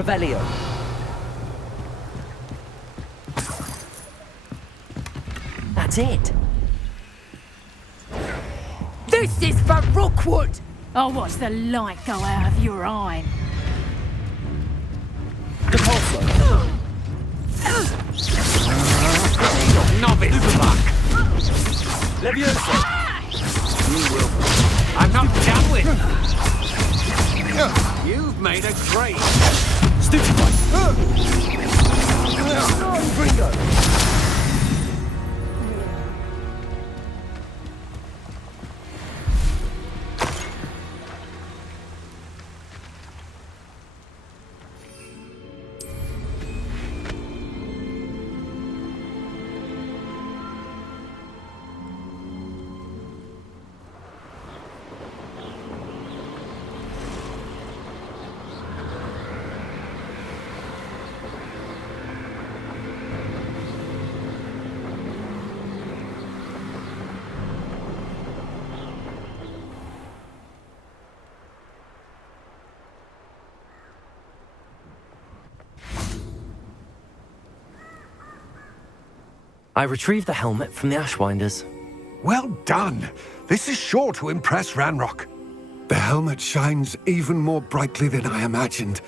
Revelio. That's it. This is for Rookwood! I'll watch the light go out of your eye. Depulso. Novice luck. Levioso. You will. I'm not done with. You've made a great. Stupefy. Gringo. I retrieved the helmet from the Ashwinders. Well done! This is sure to impress Ranrock. The helmet shines even more brightly than I imagined.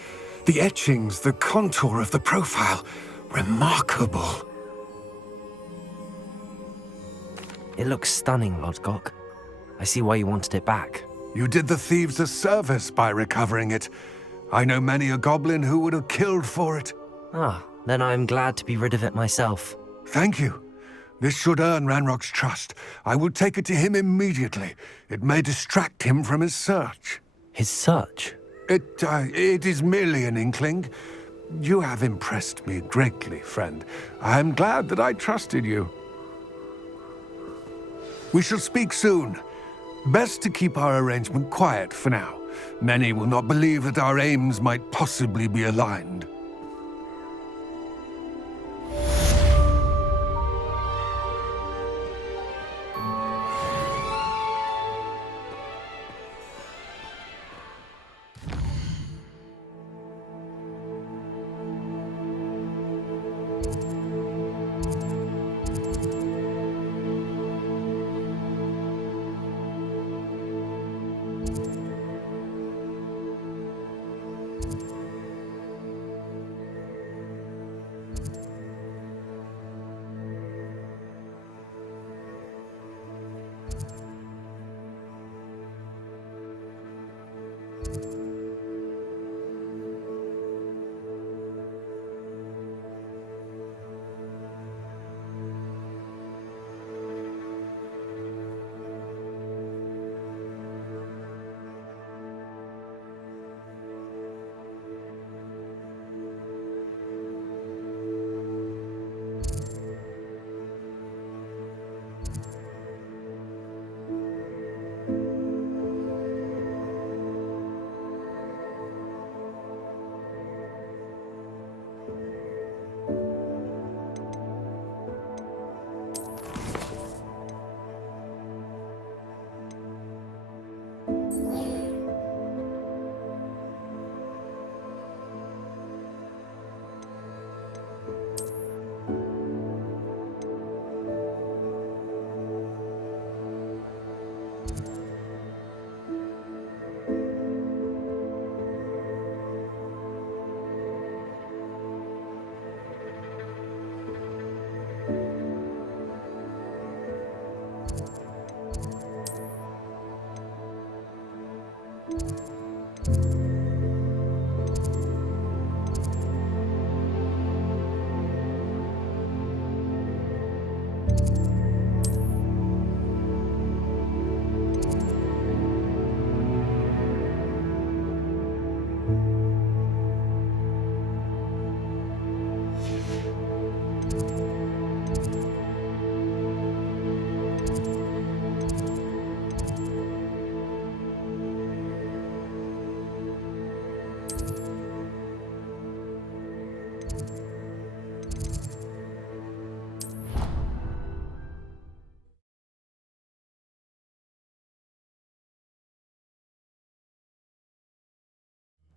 The etchings, the contour of the profile, remarkable. It looks stunning, Lodgok. I see why you wanted it back. You did the thieves a service by recovering it. I know many a goblin who would have killed for it. Ah, then I'm glad to be rid of it myself. Thank you. This should earn Ranrock's trust. I will take it to him immediately. It may distract him from his search. His search? It is merely an inkling. You have impressed me greatly, friend. I am glad that I trusted you. We shall speak soon. Best to keep our arrangement quiet for now. Many will not believe that our aims might possibly be aligned.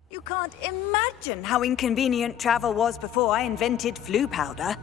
You can't imagine how inconvenient travel was before I invented flu powder.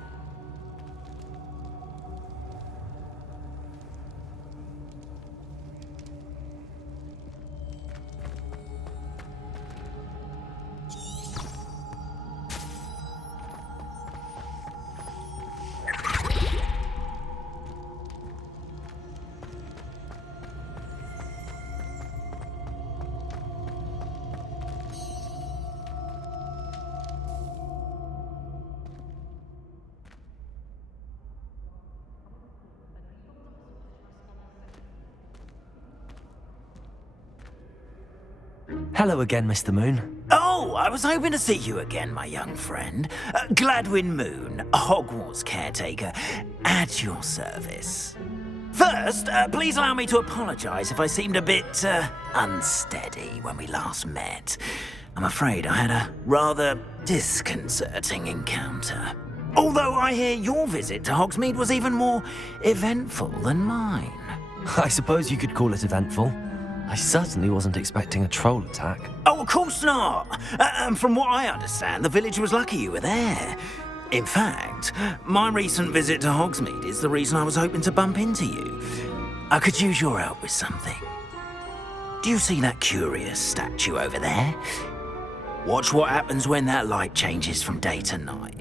Hello again, Mr. Moon. Oh, I was hoping to see you again, my young friend. Gladwin Moon, Hogwarts caretaker, at your service. First, please allow me to apologise if I seemed a bit unsteady when we last met. I'm afraid I had a rather disconcerting encounter. Although I hear your visit to Hogsmeade was even more eventful than mine. I suppose you could call it eventful. I certainly wasn't expecting a troll attack. Oh, of course not. From what I understand, the village was lucky you were there. In fact, my recent visit to Hogsmeade is the reason I was hoping to bump into you. I could use your help with something. Do you see that curious statue over there? Watch what happens when that light changes from day to night.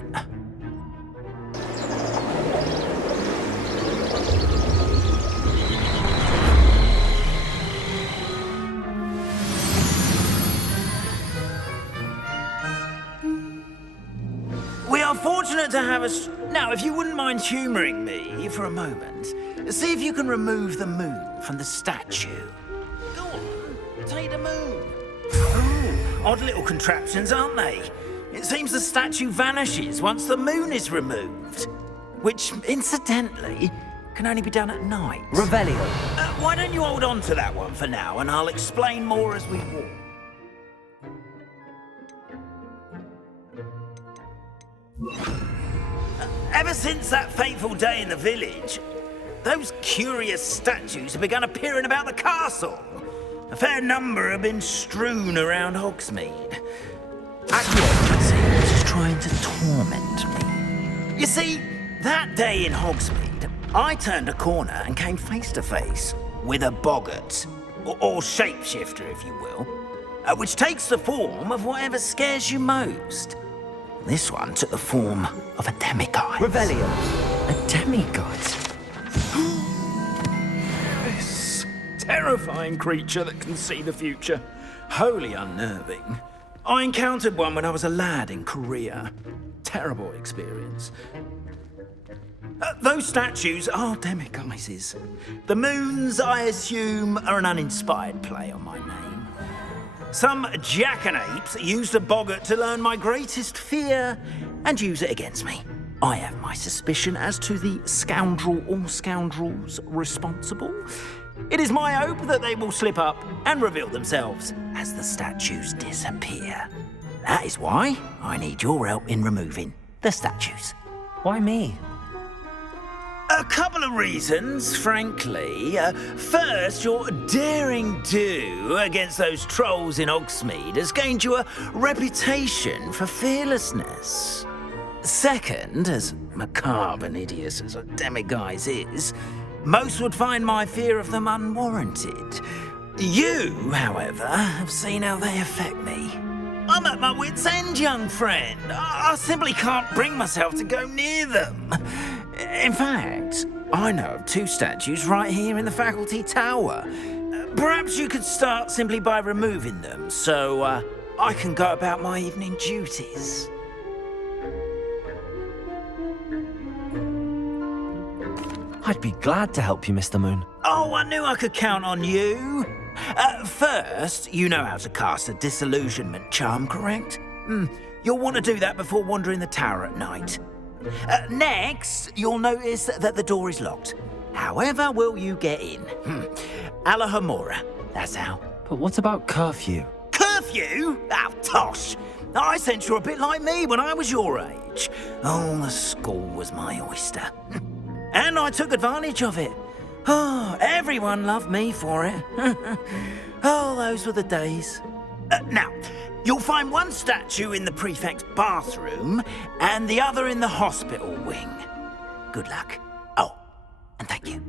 We are fortunate to have us. Now, if you wouldn't mind humouring me for a moment, see if you can remove the moon from the statue. Go on, take the moon. Oh, odd little contraptions, aren't they? It seems the statue vanishes once the moon is removed, which, incidentally, can only be done at night. Revelio. Why don't you hold on to that one for now, and I'll explain more as we walk. Ever since that fateful day in the village, those curious statues have begun appearing about the castle. A fair number have been strewn around Hogsmeade. Actually, it seems trying to torment me. You see, that day in Hogsmeade, I turned a corner and came face to face with a boggart, or shapeshifter, if you will, which takes the form of whatever scares you most. This one took the form of a demiguise. Revelio. A demiguise? This terrifying creature that can see the future. Wholly unnerving. I encountered one when I was a lad in Korea. Terrible experience. Those statues are demiguises. The moons, I assume, are an uninspired play on my name. Some jackanapes used a boggart to learn my greatest fear and use it against me. I have my suspicion as to the scoundrel or scoundrels responsible. It is my hope that they will slip up and reveal themselves as the statues disappear. That is why I need your help in removing the statues. Why me? A couple of reasons, frankly. First, your daring do against those trolls in Hogsmeade has gained you a reputation for fearlessness. Second, as macabre and hideous as a demiguise is, most would find my fear of them unwarranted. You, however, have seen how they affect me. I'm at my wit's end, young friend. I simply can't bring myself to go near them. In fact, I know of two statues right here in the faculty tower. Perhaps you could start simply by removing them, so I can go about my evening duties. I'd be glad to help you, Mr. Moon. Oh, I knew I could count on you. First, you know how to cast a disillusionment charm, correct? You'll want to do that before wandering the tower at night. Next, you'll notice that the door is locked. However will you get in? Alahomora, that's how. But what about curfew? Curfew? Oh, tosh. I sense you're a bit like me when I was your age. Oh, the school was my oyster. And I took advantage of it. Oh, everyone loved me for it. Oh, those were the days. Now, You'll find one statue in the prefect's bathroom and the other in the hospital wing. Good luck. Oh, and thank you.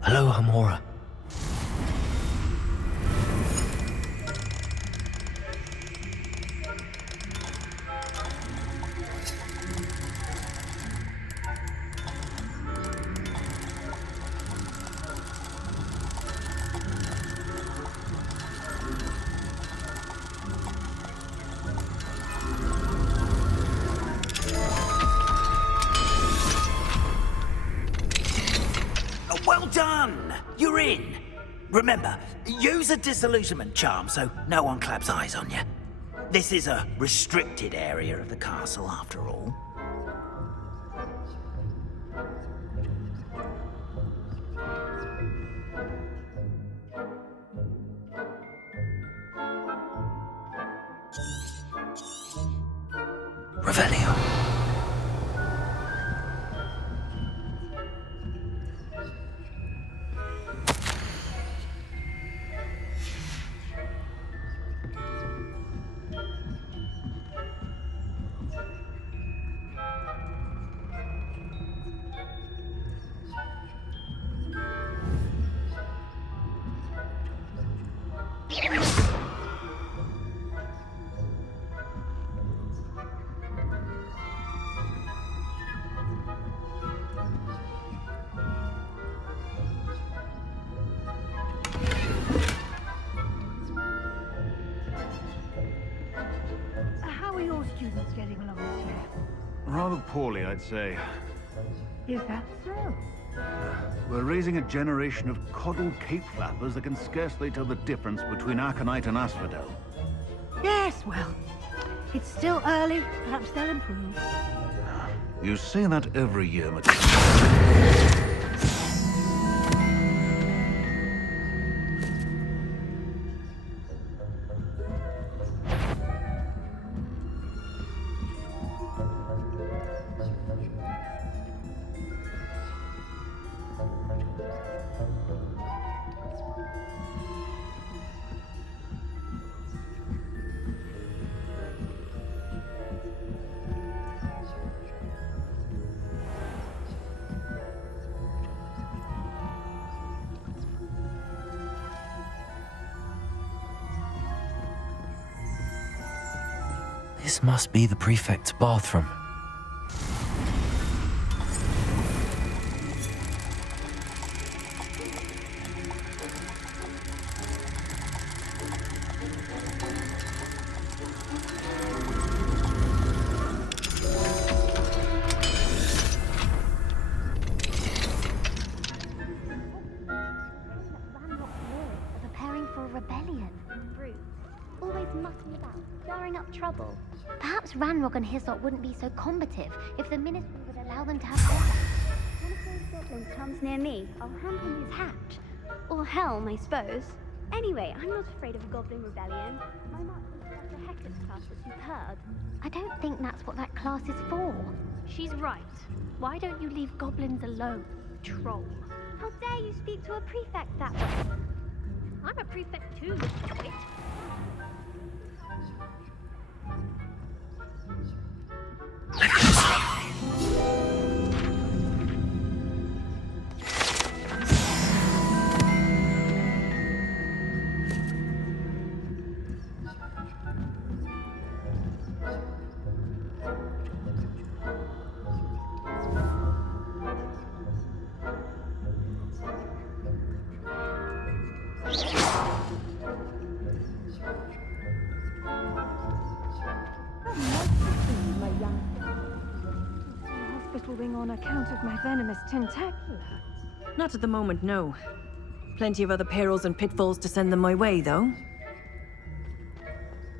Hello, Hamora. Well done! You're in. Remember, use a disillusionment charm so no one claps eyes on you. This is a restricted area of the castle, after all. Revelio. How are your students getting along this year? Rather poorly, I'd say. Is that so? We're raising a generation of coddled cape flappers that can scarcely tell the difference between aconite and asphodel. Yes, well, it's still early. Perhaps they'll improve. You say that every year, Matilda. This must be the prefect's bathroom. Preparing for a rebellion. Brutes. Always mucking about, stirring up trouble. Perhaps Ranrock and his lot wouldn't be so combative if the Ministry would allow them to have order. One of those goblins comes near me, I'll hand him his hat. Or helm, I suppose. Anyway, I'm not afraid of a goblin rebellion. My Marquis Dr. Hector's class was superb. I don't think that's what that class is for. She's right. Why don't you leave goblins alone, troll? How dare you speak to a prefect that way? I'm a prefect too, Mr. Twit. following on account of my venomous tentacula? Not at the moment, no. Plenty of other perils and pitfalls to send them my way, though.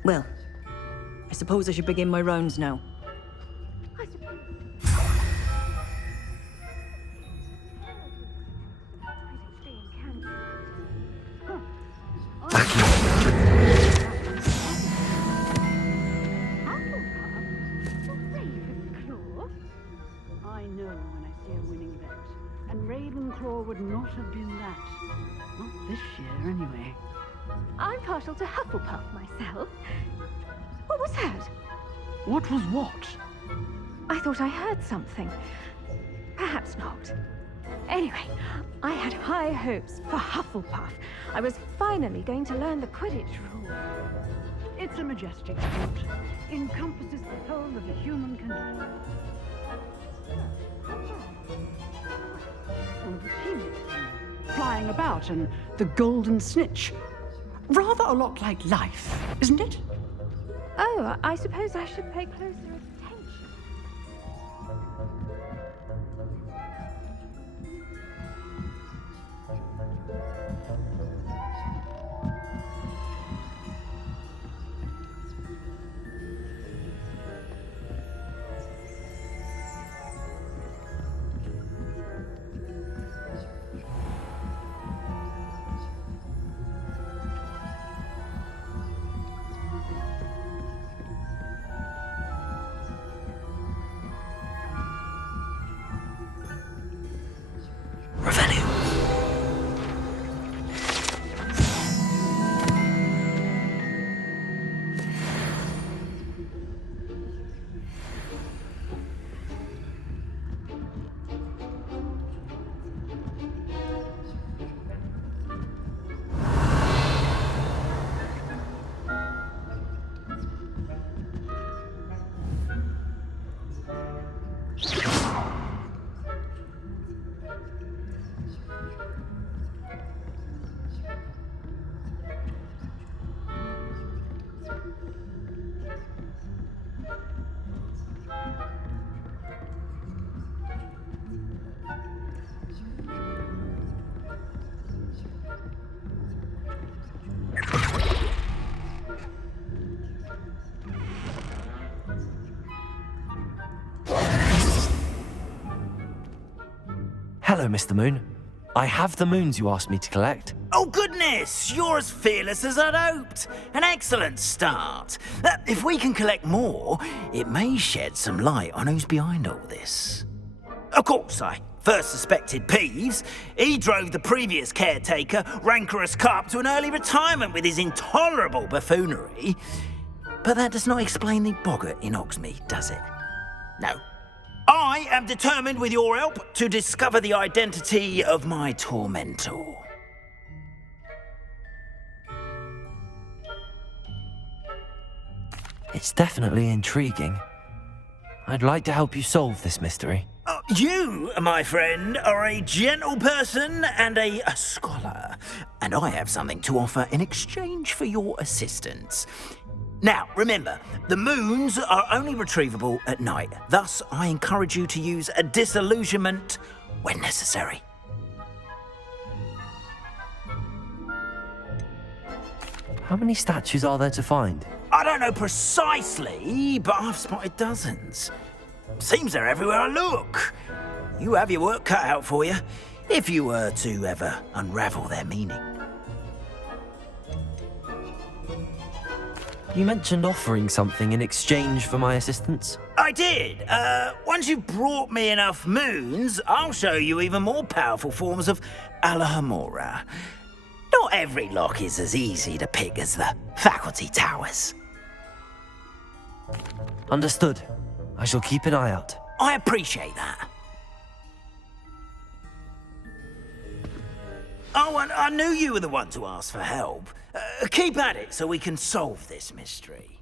Well, I suppose I should begin my rounds now. I suppose. I know when I see a winning bet. And Ravenclaw would not have been that. Not this year, anyway. I'm partial to Hufflepuff myself. What was that? What was what? I thought I heard something. Perhaps not. Anyway, I had high hopes for Hufflepuff. I was finally going to learn the Quidditch rules. It's a majestic sport. Encompasses the whole of the human condition. And the team flying about and the golden snitch. Rather a lot like life, isn't it? Oh, I suppose I should pay closer attention. Hello, Mr. Moon. I have the moons you asked me to collect. Oh, goodness! You're as fearless as I'd hoped. An excellent start. If we can collect more, it may shed some light on who's behind all this. Of course, I first suspected Peeves. He drove the previous caretaker, Rancorous Carp, to an early retirement with his intolerable buffoonery. But that does not explain the boggart in Hogsmeade, does it? No. I am determined, with your help, to discover the identity of my tormentor. It's definitely intriguing. I'd like to help you solve this mystery. You, my friend, are a gentle person and a scholar, and I have something to offer in exchange for your assistance. Now, remember, the moons are only retrievable at night. Thus, I encourage you to use a disillusionment when necessary. How many statues are there to find? I don't know precisely, but I've spotted dozens. Seems they're everywhere I look. You have your work cut out for you, if you were to ever unravel their meaning. You mentioned offering something in exchange for my assistance? I did. Once you've brought me enough moons, I'll show you even more powerful forms of Alohomora. Not every lock is as easy to pick as the faculty towers. Understood. I shall keep an eye out. I appreciate that. Oh, and I knew you were the one to ask for help. Keep at it so we can solve this mystery.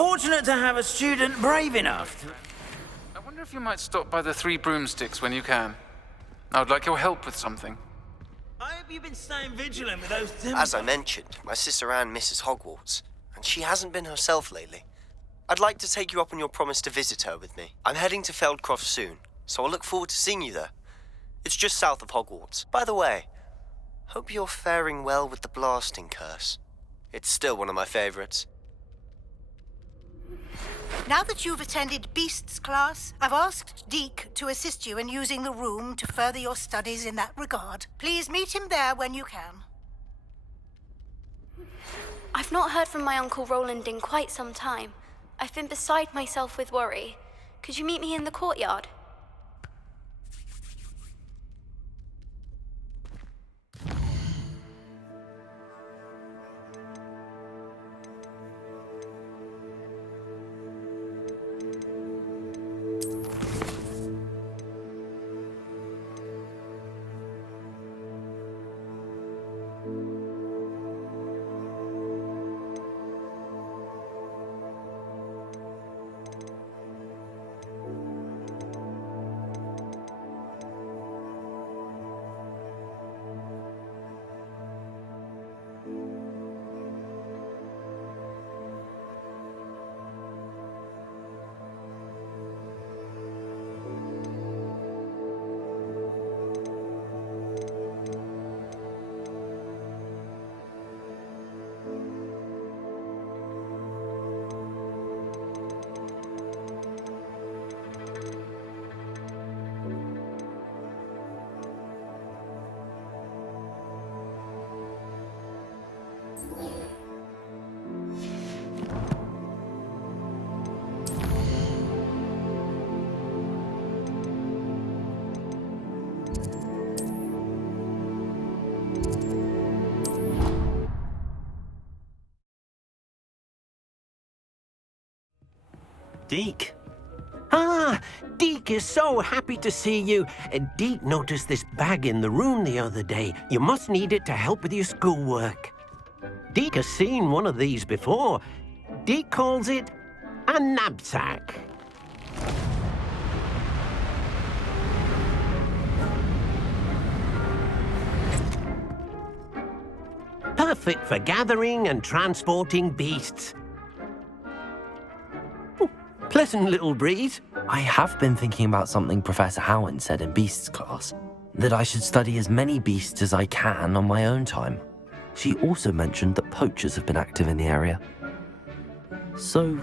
fortunate to have a student brave enough to... I wonder if you might stop by the Three Broomsticks when you can. I would like your help with something. I hope you've been staying vigilant with those... As I mentioned, my sister Anne misses Hogwarts, and she hasn't been herself lately. I'd like to take you up on your promise to visit her with me. I'm heading to Feldcroft soon, so I'll look forward to seeing you there. It's just south of Hogwarts. By the way, hope you're faring well with the blasting curse. It's still one of my favorites. Now that you've attended Beasts class, I've asked Deke to assist you in using the room to further your studies in that regard. Please meet him there when you can. I've not heard from my Uncle Roland in quite some time. I've been beside myself with worry. Could you meet me in the courtyard? Deke? Ah, Deke is so happy to see you. Deke noticed this bag in the room the other day. You must need it to help with your schoolwork. Deke has seen one of these before. Deke calls it a knapsack. Perfect for gathering and transporting beasts. Pleasant little breeze. I have been thinking about something Professor Howard said in Beasts class, that I should study as many beasts as I can on my own time. She also mentioned that poachers have been active in the area. So,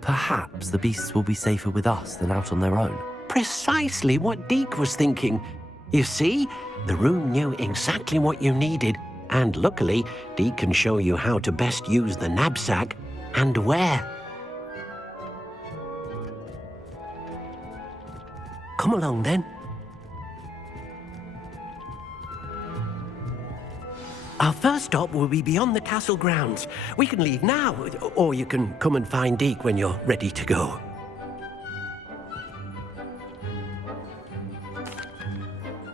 perhaps the beasts will be safer with us than out on their own. Precisely what Deke was thinking. You see, the room knew exactly what you needed, and luckily, Deke can show you how to best use the knapsack and where. Come along, then. Our first stop will be beyond the castle grounds. We can leave now, or you can come and find Deke when you're ready to go.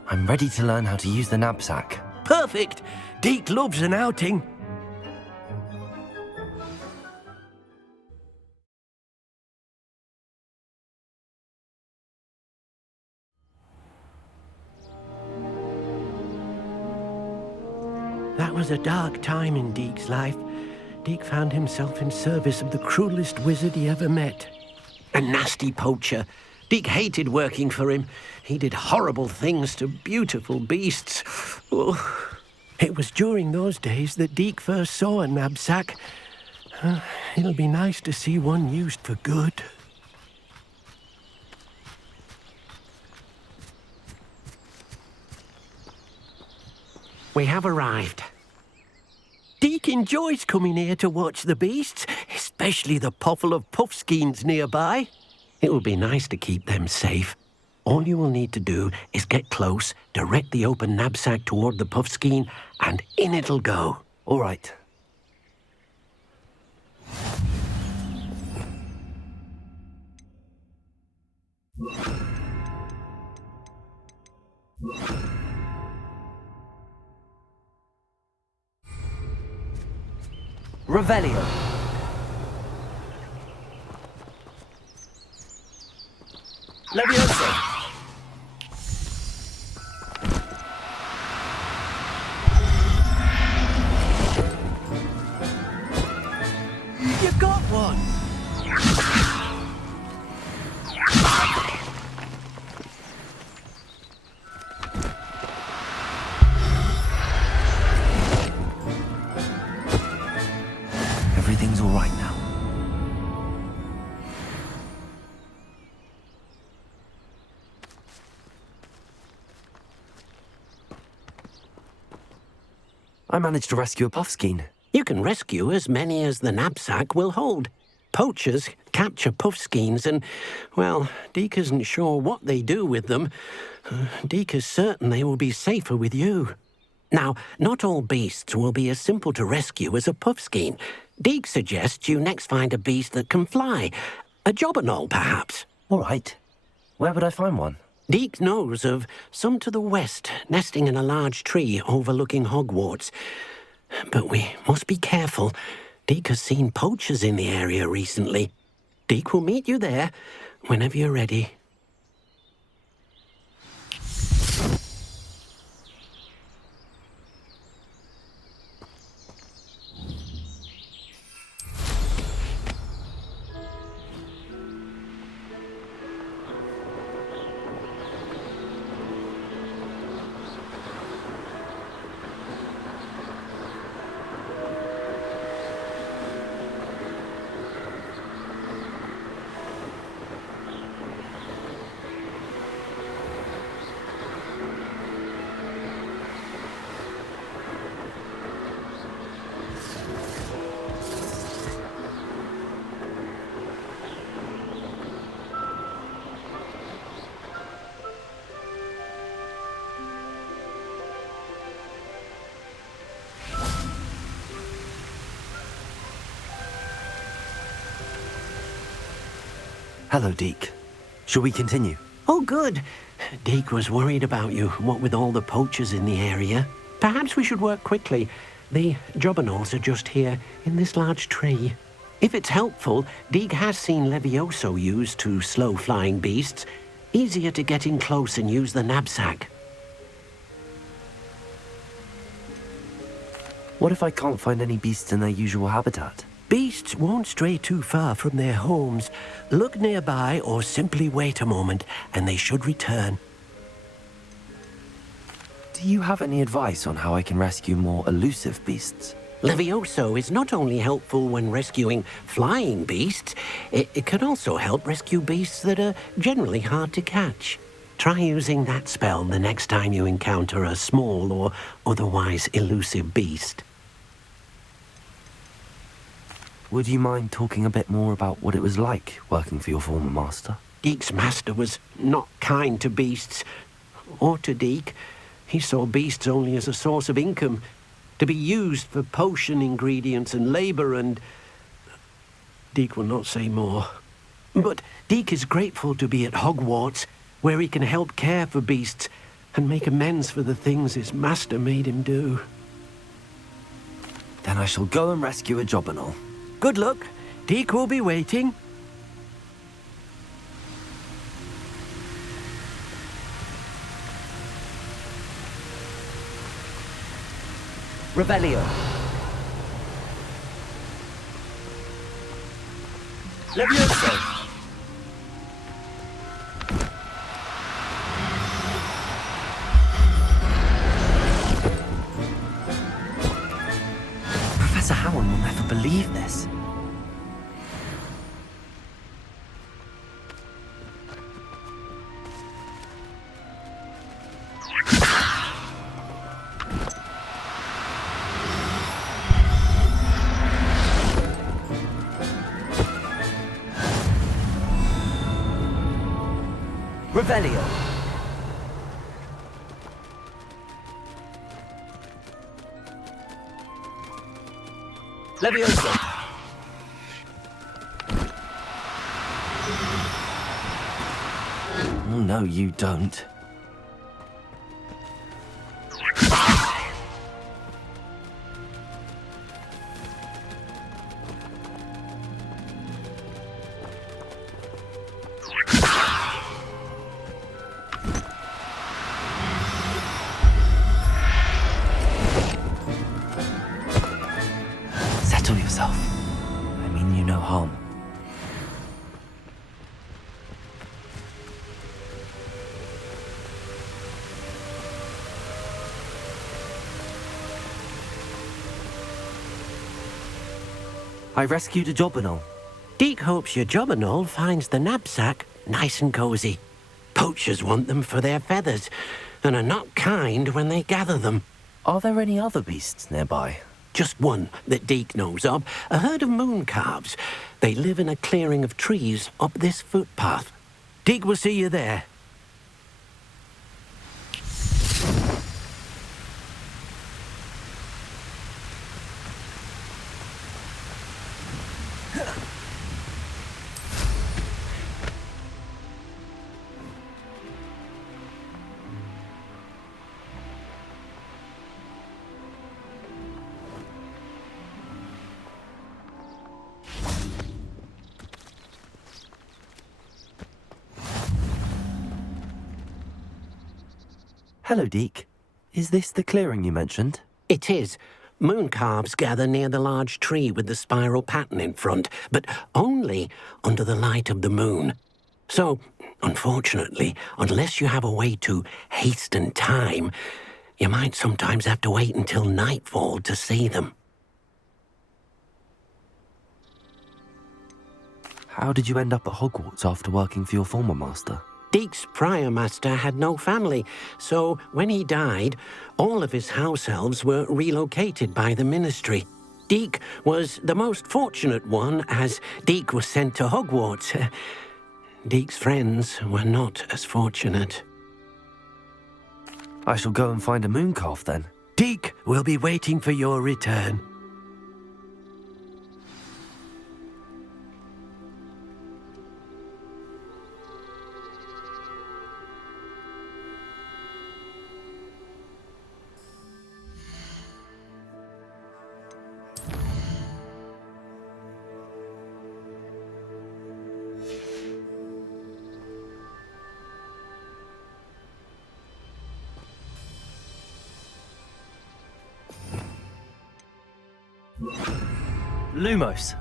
I'm ready to learn how to use the knapsack. Perfect! Deke loves an outing. That was a dark time in Deke's life. Deke found himself in service of the cruelest wizard he ever met. A nasty poacher. Deke hated working for him. He did horrible things to beautiful beasts. Oh. It was during those days that Deke first saw a knapsack. It'll be nice to see one used for good. We have arrived. Deke enjoys coming here to watch the beasts, especially the puffle of puffskeins nearby. It will be nice to keep them safe. All you will need to do is get close, direct the open knapsack toward the puffskein, and in it'll go. All right. Revelio. Levioso! You got one! Everything's all right now. I managed to rescue a puffskein. You can rescue as many as the knapsack will hold. Poachers capture puffskeins and, well, Deke isn't sure what they do with them. Deke is certain they will be safer with you. Now, not all beasts will be as simple to rescue as a puffskein. Deke suggests you next find a beast that can fly. A jobberknoll, perhaps. All right. Where would I find one? Deke knows of some to the west, nesting in a large tree overlooking Hogwarts. But we must be careful. Deke has seen poachers in the area recently. Deke will meet you there whenever you're ready. Hello, Deke. Shall we continue? Oh, good. Deke was worried about you, what with all the poachers in the area. Perhaps we should work quickly. The jobberknolls are just here, in this large tree. If it's helpful, Deke has seen Levioso used to slow flying beasts. Easier to get in close and use the knapsack. What if I can't find any beasts in their usual habitat? Beasts won't stray too far from their homes. Look nearby or simply wait a moment, and they should return. Do you have any advice on how I can rescue more elusive beasts? Levioso is not only helpful when rescuing flying beasts, it can also help rescue beasts that are generally hard to catch. Try using that spell the next time you encounter a small or otherwise elusive beast. Would you mind talking a bit more about what it was like working for your former master? Deke's master was not kind to beasts, or to Deke. He saw beasts only as a source of income, to be used for potion ingredients and labour and... Deke will not say more. But Deke is grateful to be at Hogwarts, where he can help care for beasts and make amends for the things his master made him do. Then I shall go and rescue a jobberknoll. Good luck. Deke will be waiting. Revelio. Levioso! Professor Howard will never believe this. Revelio. Levioso. Oh, no, you don't. I rescued a Jobberknoll. Deke hopes your Jobberknoll finds the knapsack nice and cozy. Poachers want them for their feathers, and are not kind when they gather them. Are there any other beasts nearby? Just one that Deke knows of, a herd of moon calves. They live in a clearing of trees up this footpath. Deke will see you there. Hello, Deke. Is this the clearing you mentioned? It is. Moon calves gather near the large tree with the spiral pattern in front, but only under the light of the moon. So, unfortunately, unless you have a way to hasten time, you might sometimes have to wait until nightfall to see them. How did you end up at Hogwarts after working for your former master? Deke's prior master had no family, so when he died, all of his house elves were relocated by the ministry. Deke was the most fortunate one, as Deke was sent to Hogwarts. Deke's friends were not as fortunate. I shall go and find a moon calf then. Deke will be waiting for your return. Lumos.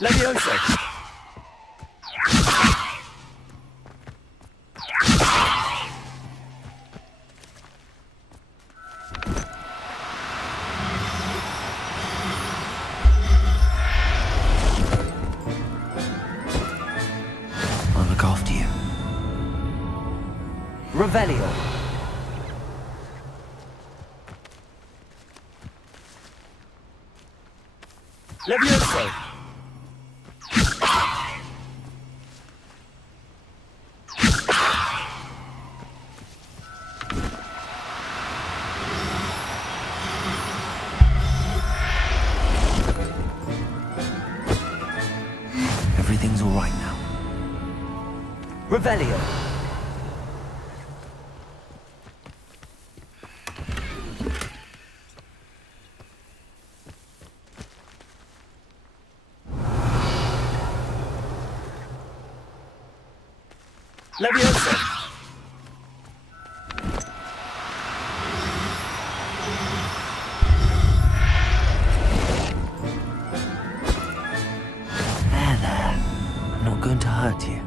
Levioso. I'll look after you. Revelio. Levioso. Everything's all right now. Revelio. Levioso. There. I'm not going to hurt you.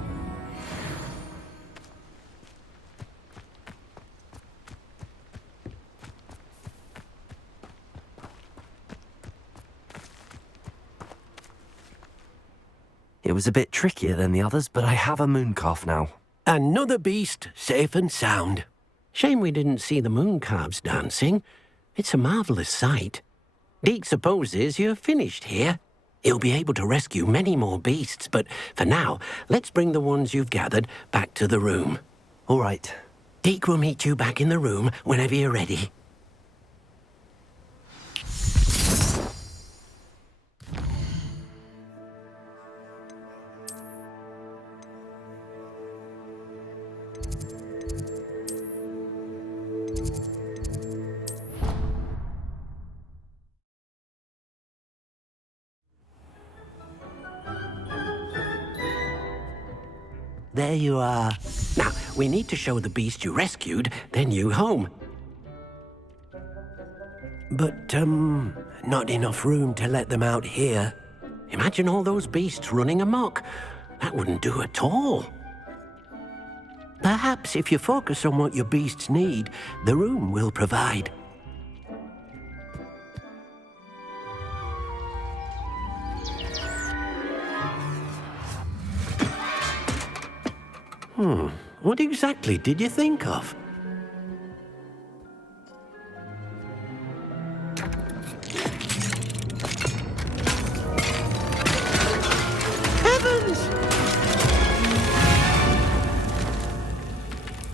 It was a bit trickier than the others, but I have a moon calf now. Another beast, safe and sound. Shame we didn't see the moon calves dancing. It's a marvellous sight. Deke supposes you're finished here. He'll be able to rescue many more beasts, but for now, let's bring the ones you've gathered back to the room. All right. Deke will meet you back in the room whenever you're ready. There you are. Now, we need to show the beast you rescued their new home. But, not enough room to let them out here. Imagine all those beasts running amok. That wouldn't do at all. Perhaps if you focus on what your beasts need, the room will provide. What exactly did you think of? Heavens!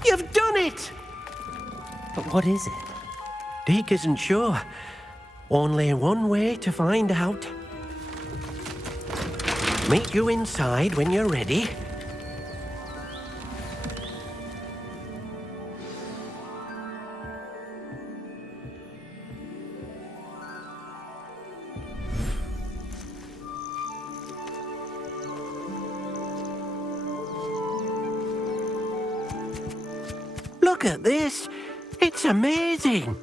You've done it! But what is it? Deke isn't sure. Only one way to find out. Meet you inside when you're ready. Look at this! It's amazing!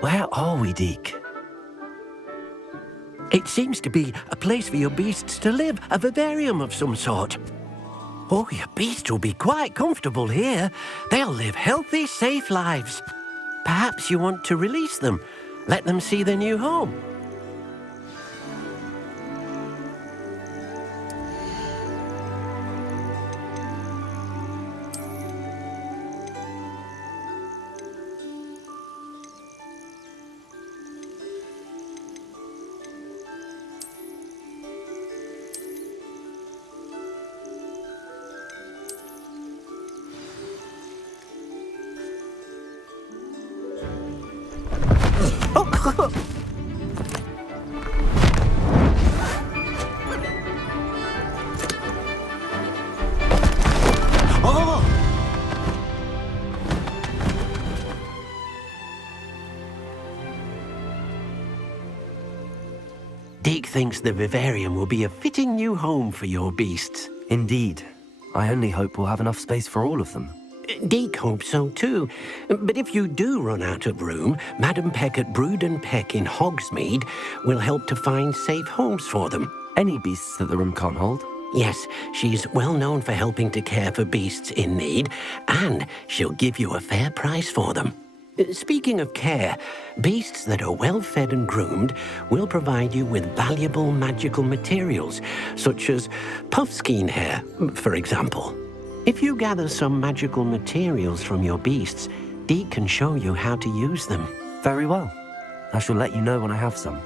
Where are we, Deke? It seems to be a place for your beasts to live, a vivarium of some sort. Oh, your beasts will be quite comfortable here. They'll live healthy, safe lives. Perhaps you want to release them, let them see their new home. Deke thinks the vivarium will be a fitting new home for your beasts. Indeed. I only hope we'll have enough space for all of them. Deke hopes so too. But if you do run out of room, Madam Peck at Brood and Peck in Hogsmeade will help to find safe homes for them. Any beasts that the room can't hold? Yes, she's well known for helping to care for beasts in need, and she'll give you a fair price for them. Speaking of care, beasts that are well fed and groomed will provide you with valuable magical materials, such as puffskein hair, for example. If you gather some magical materials from your beasts, Deke can show you how to use them. Very well. I shall let you know when I have some.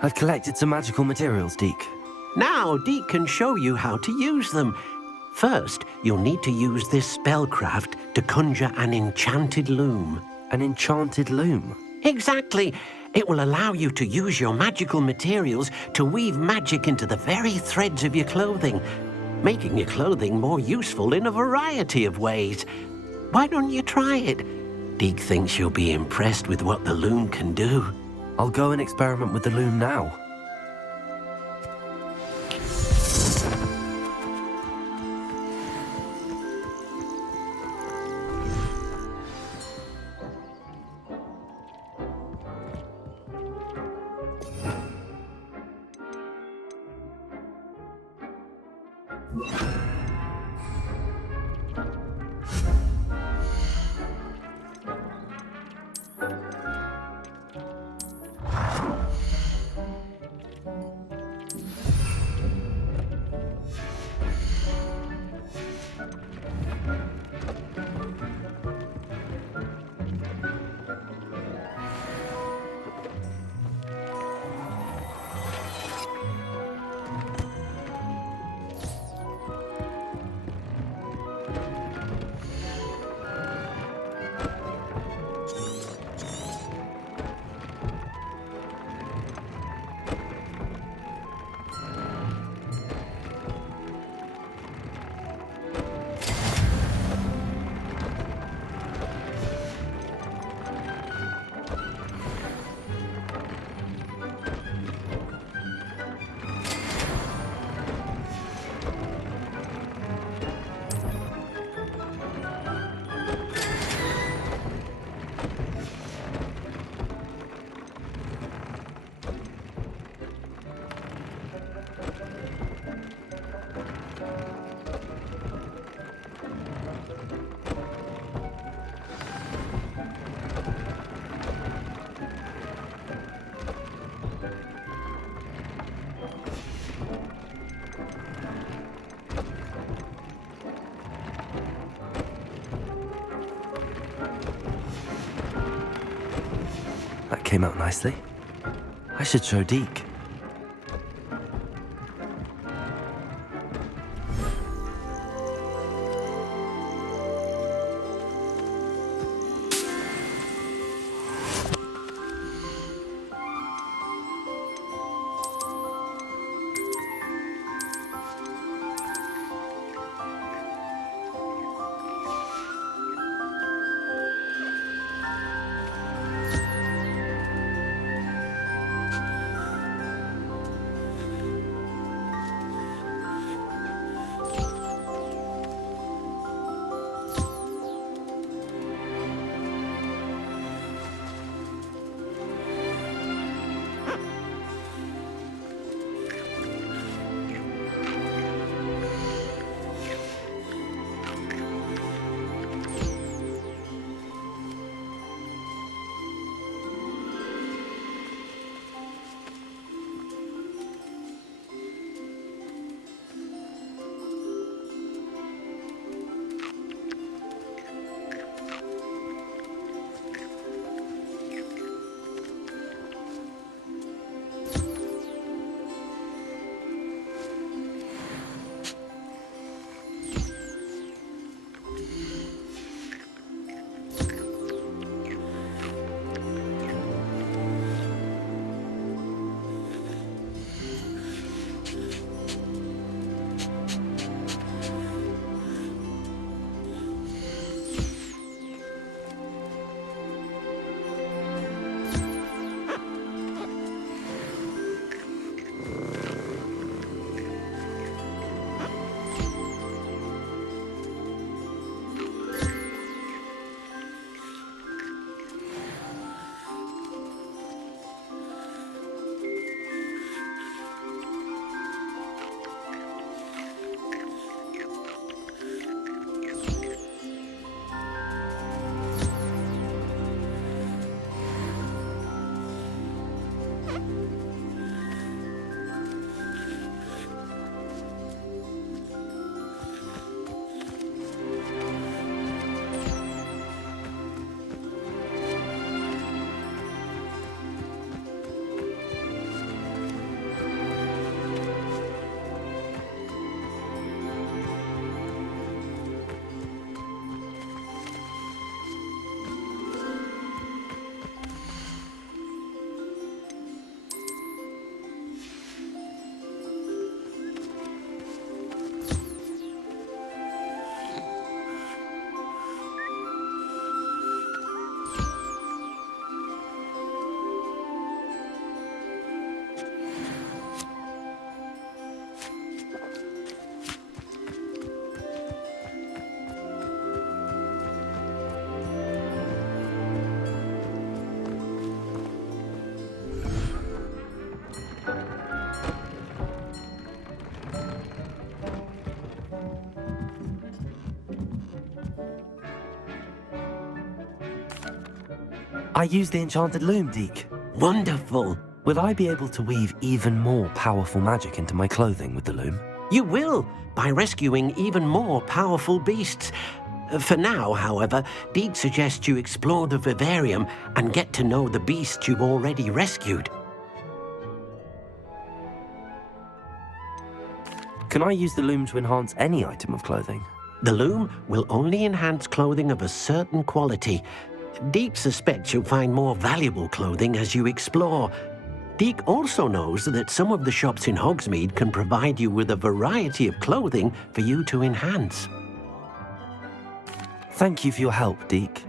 I've collected some magical materials, Deke. Now, Deke can show you how to use them. First, you'll need to use this spellcraft to conjure an enchanted loom. An enchanted loom? Exactly. It will allow you to use your magical materials to weave magic into the very threads of your clothing, making your clothing more useful in a variety of ways. Why don't you try it? Deke thinks you'll be impressed with what the loom can do. I'll go and experiment with the loom now. That came out nicely. I should show Deke. I use the enchanted loom, Deke. Wonderful. Will I be able to weave even more powerful magic into my clothing with the loom? You will, by rescuing even more powerful beasts. For now, however, Deke suggests you explore the vivarium and get to know the beasts you've already rescued. Can I use the loom to enhance any item of clothing? The loom will only enhance clothing of a certain quality. Deke suspects you'll find more valuable clothing as you explore. Deke also knows that some of the shops in Hogsmeade can provide you with a variety of clothing for you to enhance. Thank you for your help, Deke.